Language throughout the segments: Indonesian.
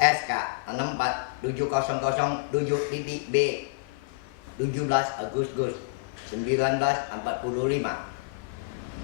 SK 64707.B 17 Agustus 1945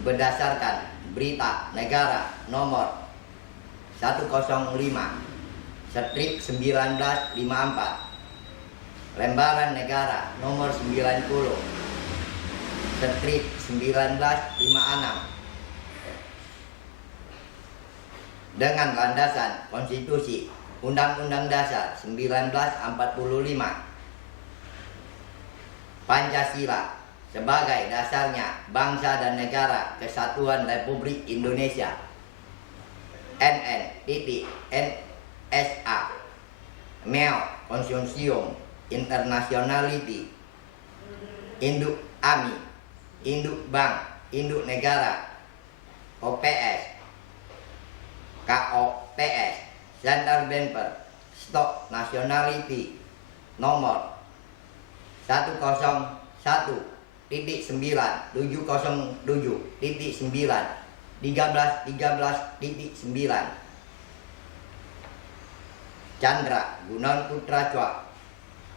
berdasarkan Berita Negara nomor 105/1954, Lembaran Negara nomor 90/1956, dengan landasan Konstitusi Undang-Undang Dasar 1945, Pancasila sebagai dasarnya bangsa dan negara Kesatuan Republik Indonesia, NN.NSA, MEO Consortium Internationality, Induk AMI, Induk Bank, Induk Negara, OPS, KOPS, Central Bank Stock Nationality nomor 101.707.9 Chandra Gunawan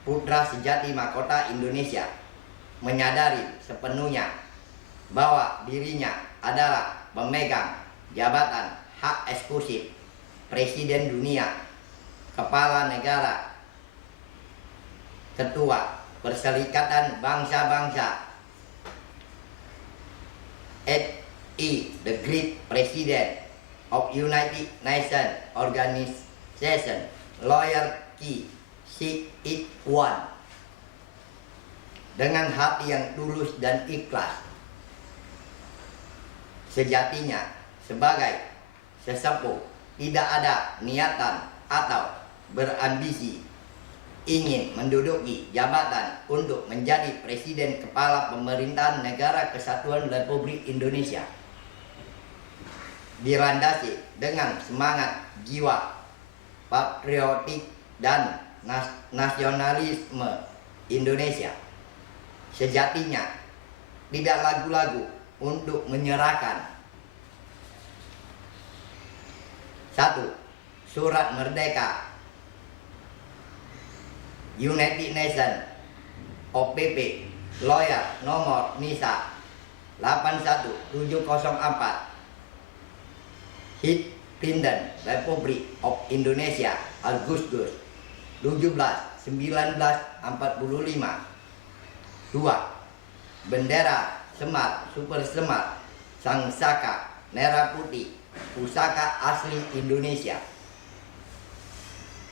Putra sejati mahkota Indonesia menyadari sepenuhnya bahwa dirinya adalah pemegang jabatan hak eksklusif Presiden Dunia, Kepala Negara, Ketua Perserikatan Bangsa-Bangsa, the Great President of United Nations Organization, Loyalty, Seek It One, dengan hati yang tulus dan ikhlas. Sejatinya sebagai sesepuh tidak ada niatan atau berambisi ingin menduduki jabatan untuk menjadi Presiden Kepala Pemerintahan Negara Kesatuan Republik Indonesia. Dilandasi dengan semangat jiwa patriotik dan nasionalisme Indonesia, sejatinya tidak lagu-lagu untuk menyerahkan 1. Surat Merdeka United Nations OPP Loyal nomor NISA 81704, Hit Presiden Republik of Indonesia Agustus 17 1945. 2. Bendera Semar Super Semar Sang Saka Merah Putih Pusaka Asli Indonesia,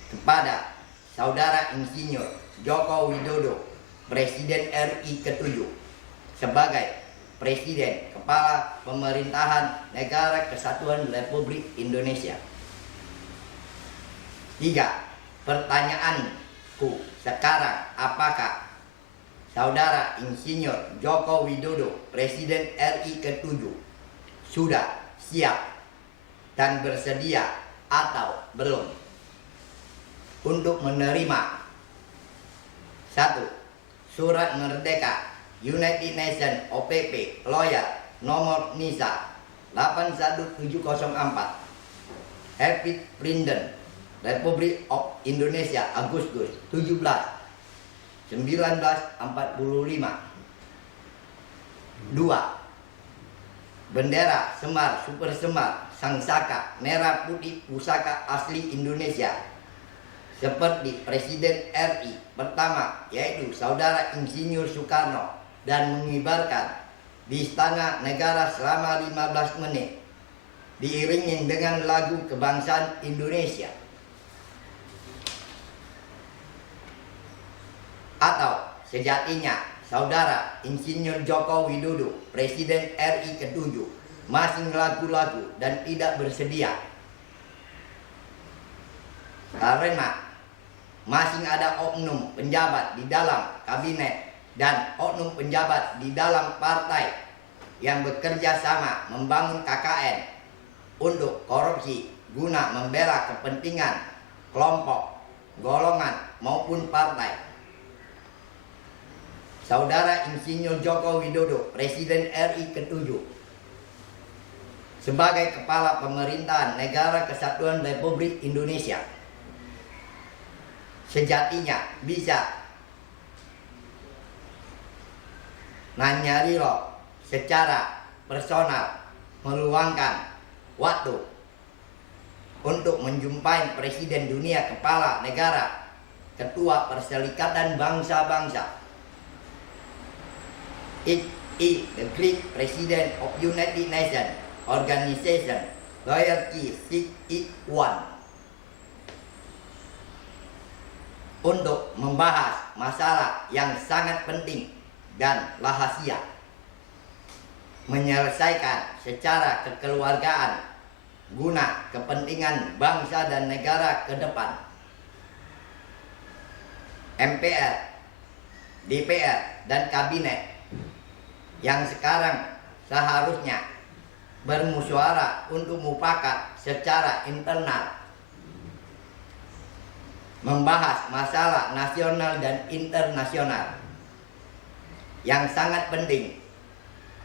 kepada Saudara Insinyur Joko Widodo, Presiden RI ke-7, sebagai Presiden Kepala Pemerintahan Negara Kesatuan Republik Indonesia. 3. Pertanyaanku sekarang, apakah Saudara Insinyur Joko Widodo, Presiden RI ke-7, sudah siap dan bersedia atau belum untuk menerima 1. Surat Merdeka United Nations OPP Loyal nomor NISA 81704, Hit Presiden Republik of Indonesia Agustus 17 1945. 2. Bendera Semar Super Semar Sang Saka Merah Putih Pusaka Asli Indonesia, seperti Presiden RI pertama yaitu Saudara Insinyur Soekarno, dan mengibarkan di Istana Negara selama 15 menit diiringi dengan lagu kebangsaan Indonesia. Atau sejatinya Saudara Insinyur Joko Widodo, Presiden RI ke-7, masih lagu-lagu dan tidak bersedia karena masih ada oknum penjabat di dalam kabinet dan oknum penjabat di dalam partai yang bekerja sama membangun KKN untuk korupsi guna membela kepentingan kelompok, golongan maupun partai. Saudara Insinyur Joko Widodo, Presiden RI ke-7, sebagai Kepala Pemerintahan Negara Kesatuan Republik Indonesia, sejatinya bisa Nanyariro secara personal meluangkan waktu untuk menjumpai Presiden Dunia, Kepala Negara, Ketua Perserikatan Bangsa-Bangsa. It is the Great President of United Nations Organization Loyalty 681 untuk membahas masalah yang sangat penting dan rahasia, menyelesaikan secara kekeluargaan guna kepentingan bangsa dan negara ke depan. MPR, DPR, dan Kabinet yang sekarang seharusnya bermusyawarah untuk mufakat secara internal, membahas masalah nasional dan internasional yang sangat penting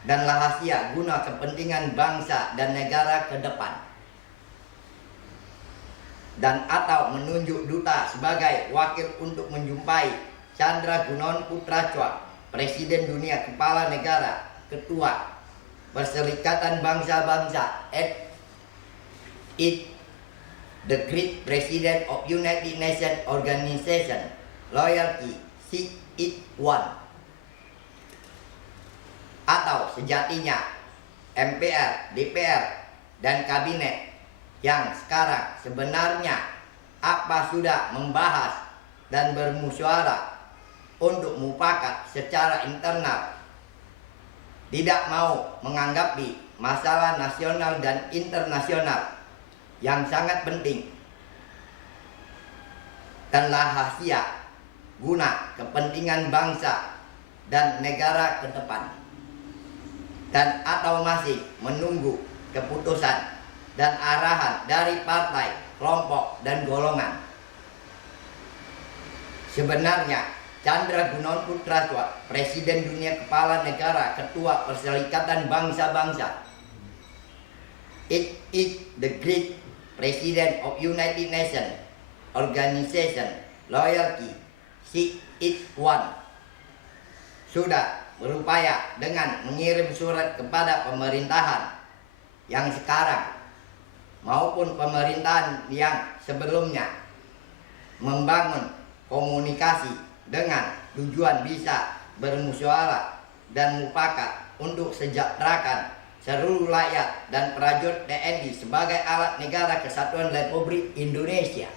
dan rahasia guna kepentingan bangsa dan negara ke depan, dan atau menunjuk duta sebagai wakil untuk menjumpai Chandra Gunawan Putrajaya, Presiden Dunia, Kepala Negara, Ketua Perserikatan Bangsa-Bangsa, it the Great President of United Nations Organization Loyalty 681, atau sejatinya MPR, DPR, dan Kabinet yang sekarang sebenarnya sudah membahas dan bermusyawarah untuk mufakat secara internal, tidak mau menganggapi masalah nasional dan internasional yang sangat penting dan rahasia guna kepentingan bangsa dan negara ke depan, dan atau masih menunggu keputusan dan arahan dari partai, kelompok, dan golongan. Sebenarnya Chandra Gunawan Putrajaya, Presiden Dunia, Kepala Negara, Ketua Perserikatan Bangsa-Bangsa, it is the Great President of United Nations Organization Loyalty 681, sudah berupaya dengan mengirim surat kepada pemerintahan yang sekarang maupun pemerintahan yang sebelumnya, membangun komunikasi dengan tujuan bisa bermusyawarah dan mufakat untuk sejahterakan seluruh rakyat dan prajurit TNI sebagai alat negara kesatuan Republik Indonesia.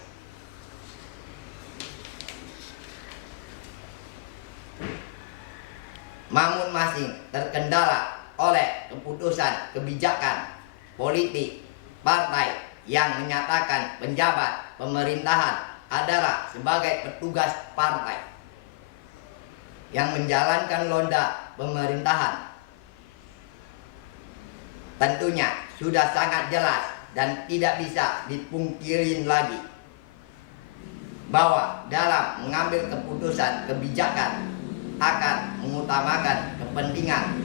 Namun masih terkendala oleh keputusan kebijakan politik partai yang menyatakan penjabat pemerintahan adalah sebagai petugas partai yang menjalankan roda pemerintahan. Tentunya sudah sangat jelas dan tidak bisa dipungkiri lagi bahwa dalam mengambil keputusan kebijakan akan mengutamakan kepentingan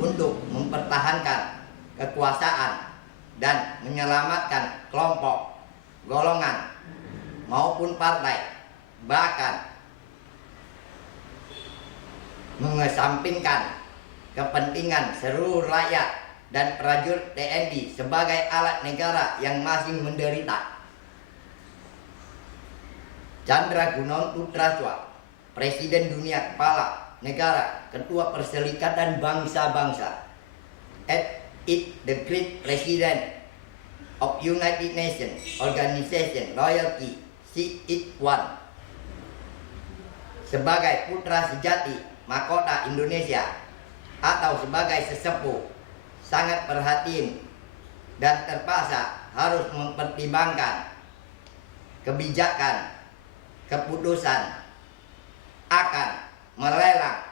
untuk mempertahankan kekuasaan dan menyelamatkan kelompok, golongan, maupun partai, bahkan mengesampingkan kepentingan seluruh rakyat dan prajurit TNI sebagai alat negara yang masih menderita. Chandra Gunawan Putrajaya, Presiden Dunia, Kepala Negara, Ketua Perserikatan Bangsa-Bangsa, it the Great President of United Nations Organization Loyalty 681, sebagai putra sejati mahkota Indonesia atau sebagai sesepuh, sangat perhatian dan terpaksa harus mempertimbangkan kebijakan keputusan akan melelang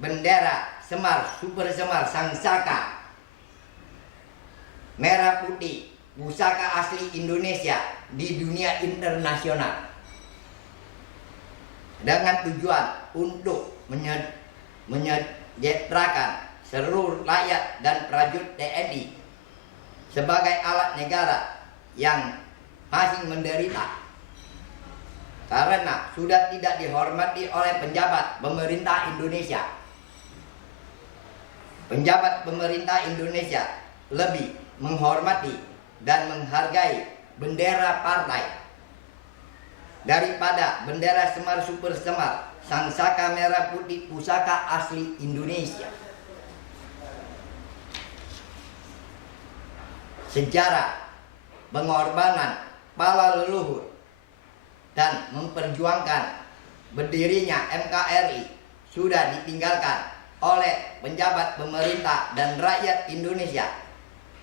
bendera Semar Super Semar Sang Saka merah putih pusaka asli Indonesia di dunia internasional, dengan tujuan untuk menyejahterakan seluruh rakyat dan prajurit TNI sebagai alat negara yang masih menderita karena sudah tidak dihormati oleh penjabat pemerintah Indonesia. Penjabat pemerintah Indonesia lebih menghormati dan menghargai bendera partai daripada bendera Semar Super Semar, Sangsaka Merah Putih Pusaka Asli Indonesia. Sejarah pengorbanan para leluhur dan memperjuangkan berdirinya NKRI sudah ditinggalkan oleh penjabat pemerintah dan rakyat Indonesia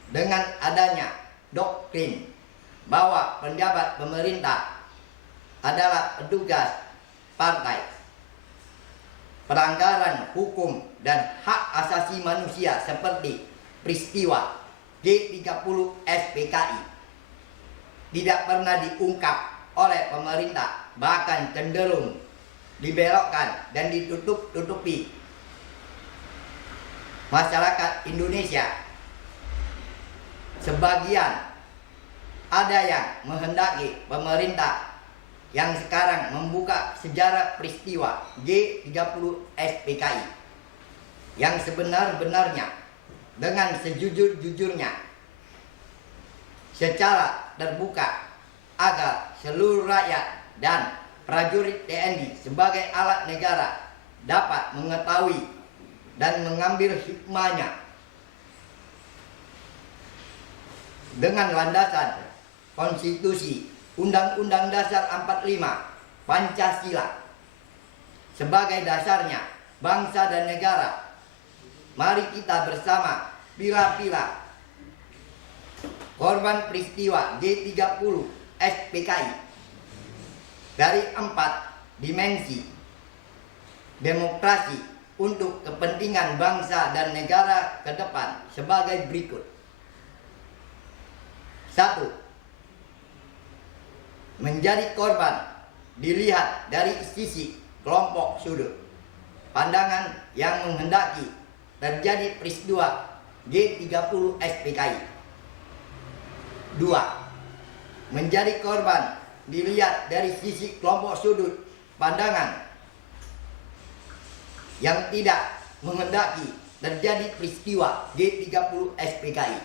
dengan adanya doktrin bahwa penjabat pemerintah adalah petugas partai. Pelanggaran hukum dan hak asasi manusia seperti peristiwa G30 SPKI tidak pernah diungkap oleh pemerintah, bahkan cenderung dibelokkan dan ditutup-tutupi. Masyarakat Indonesia sebagian ada yang menghendaki pemerintah yang sekarang membuka sejarah peristiwa G30 SPKI yang sebenar-benarnya dengan sejujur-jujurnya secara terbuka agar seluruh rakyat dan prajurit TNI sebagai alat negara dapat mengetahui dan mengambil hikmahnya dengan landasan konstitusi Undang-Undang Dasar 45 Pancasila sebagai dasarnya bangsa dan negara. Mari kita bersama pila-pila korban peristiwa G30 SPKI dari 4 dimensi demokrasi untuk kepentingan bangsa dan negara ke depan sebagai berikut. 1. Menjadi korban dilihat dari sisi kelompok sudut pandangan yang menghendaki terjadi peristiwa G30 SPKI. 2. Menjadi korban dilihat dari sisi kelompok sudut pandangan yang tidak menghendaki terjadi peristiwa G30 SPKI.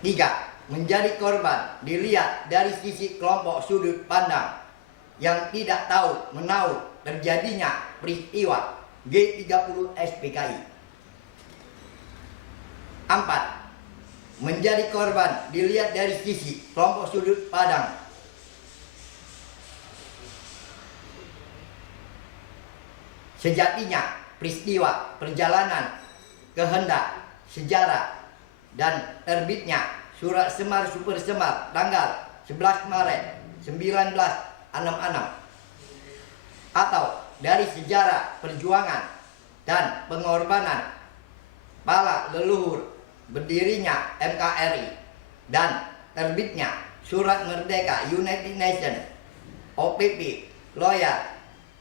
3. Menjadi korban dilihat dari sisi kelompok sudut pandang yang tidak tahu menahu terjadinya peristiwa G30 SPKI. 4. Menjadi korban dilihat dari sisi kelompok sudut pandang sejatinya peristiwa perjalanan kehendak sejarah dan terbitnya Surat Semar Super Semar tanggal 11 Maret 1966 atau dari sejarah perjuangan dan pengorbanan para leluhur berdirinya NKRI dan terbitnya Surat Merdeka United Nations OPP Loyal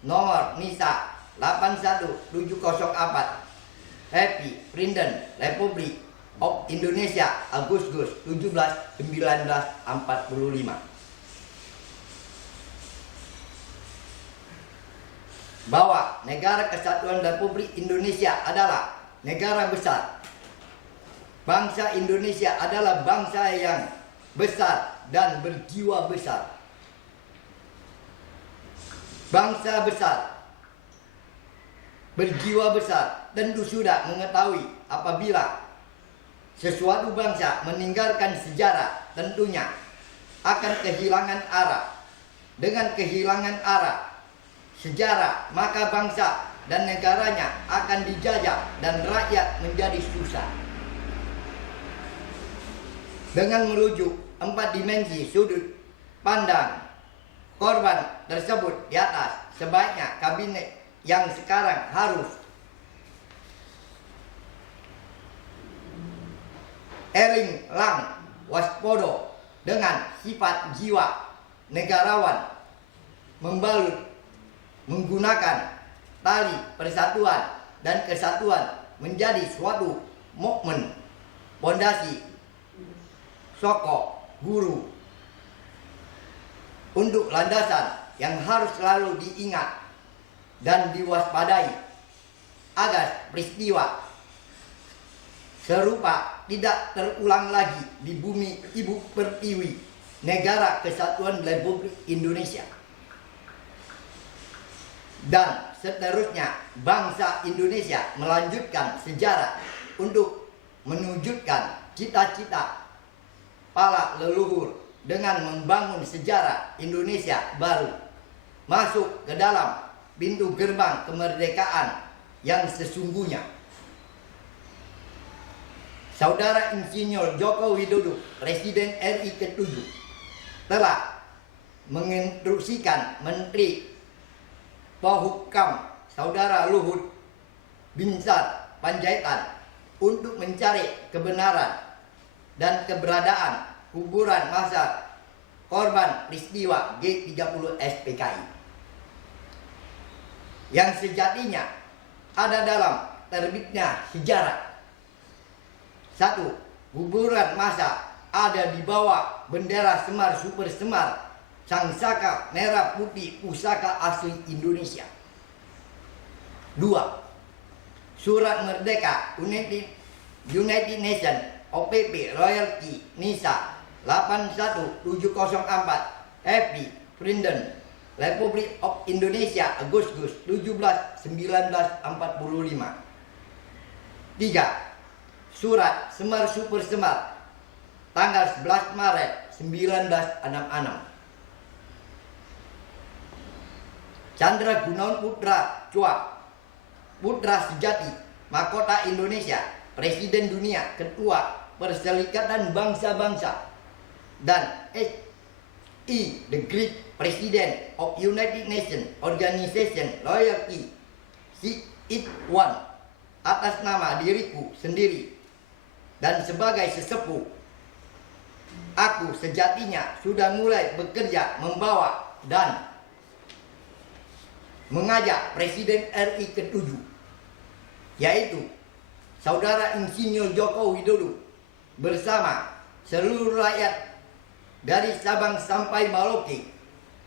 nomor NISA 81704 Happy Frieden Republic of Indonesia Agustus 17 1945 bahwa Negara Kesatuan Republik Indonesia adalah negara besar. Bangsa Indonesia adalah bangsa yang besar dan berjiwa besar. Bangsa besar berjiwa besar tentu sudah mengetahui apabila sesuatu bangsa meninggalkan sejarah tentunya akan kehilangan arah. Dengan kehilangan arah sejarah, maka bangsa dan negaranya akan dijajah dan rakyat menjadi susah. Dengan merujuk 4 dimensi sudut pandang korban tersebut di atas, sebaiknya kabinet yang sekarang harus eling lang waspodo dengan sifat jiwa negarawan, membalut menggunakan tali persatuan dan kesatuan menjadi suatu momen pondasi soko guru untuk landasan yang harus selalu diingat dan diwaspadai agar peristiwa serupa tidak terulang lagi di bumi ibu pertiwi Negara Kesatuan Republik Indonesia. Dan seterusnya bangsa Indonesia melanjutkan sejarah untuk menunjukkan cita-cita para leluhur dengan membangun sejarah Indonesia baru, masuk ke dalam pintu gerbang kemerdekaan yang sesungguhnya. Saudara Insinyur Joko Widodo, Presiden RI ke-7, telah menginstruksikan Menteri Polhukam Saudara Luhut Binsar Panjaitan untuk mencari kebenaran dan keberadaan kuburan massa korban peristiwa G30 SPKI yang sejatinya ada dalam terbitnya sejarah. 1. Kuburan massa ada di bawah bendera Semar Super Semar Sang Saka Merah Putih Pusaka Asli Indonesia. 2. Surat Merdeka United Nations OPP Royalty NISA 81704 FB Freedom Republic of Indonesia Agustus 17 1945. 3. Surat Semar Super Semar tanggal 11 Maret 1966. Chandra Gunawan Putra Chua, putra sejati mahkota Indonesia, Presiden Dunia, Ketua Perserikatan Bangsa-Bangsa, dan S.E. the Great President of United Nations Organization Loyalty C.I.1 atas nama diriku sendiri dan sebagai sesepuh, aku sejatinya sudah mulai bekerja membawa dan mengajak Presiden RI ke-7, yaitu Saudara Insinyur Joko Widodo bersama seluruh rakyat dari Sabang sampai Merauke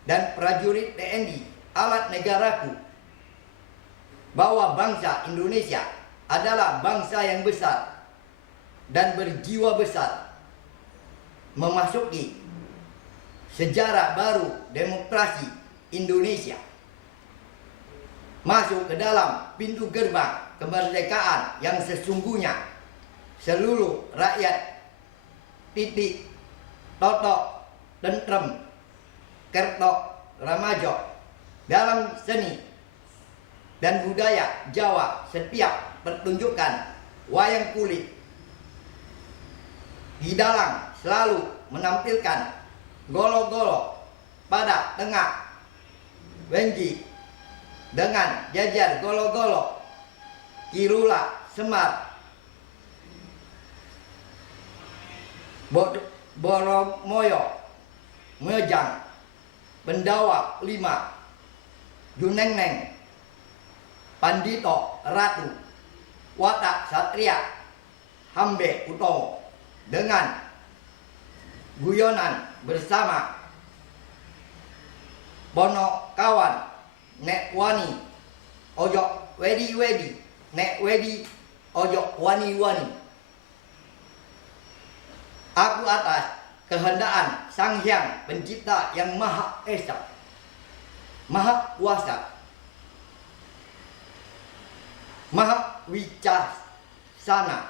dan prajurit TNI alat negaraku, bahwa bangsa Indonesia adalah bangsa yang besar dan berjiwa besar, memasuki sejarah baru demokrasi Indonesia, masuk ke dalam pintu gerbang kemerdekaan yang sesungguhnya. Seluruh rakyat titik totok tentrem kertok ramajo dalam seni dan budaya Jawa. Setiap pertunjukan wayang kulit hidalang selalu menampilkan golo-golo pada tengah wenji dengan jajar golo-golo Kirula Semar Boromoyo Mejang Pendawa 5 Junengneng Pandito Ratu Watak Satria Hambe Utomo dengan guyonan bersama Bono Kawan Nek Wani Ojo Wedi Wedi Nek Wedi Ojo Wani Wani. Aku atas kehendaan Sang Hyang Pencipta yang Maha Esa, Maha Kuasa, Maha Wicaksana,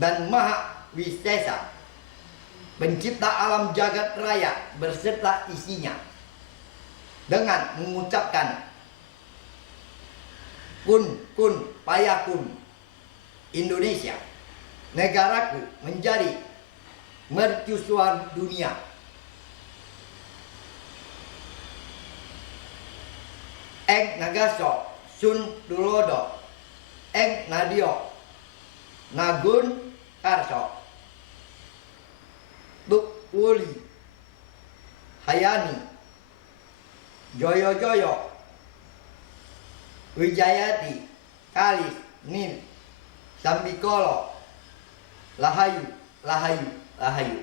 dan Maha Wisesa, Pencipta alam jagat raya berserta isinya, dengan mengucapkan kun payakun, Indonesia negaraku menjadi mercusuar dunia. Eng Nagaso Sun Tulodo Eng Nadio Nagun Karso Tuk Wuli Hayani Joyo Joyo Wijayati Kalis Nin Sambikolo Lahayu Lahayu Lahayu.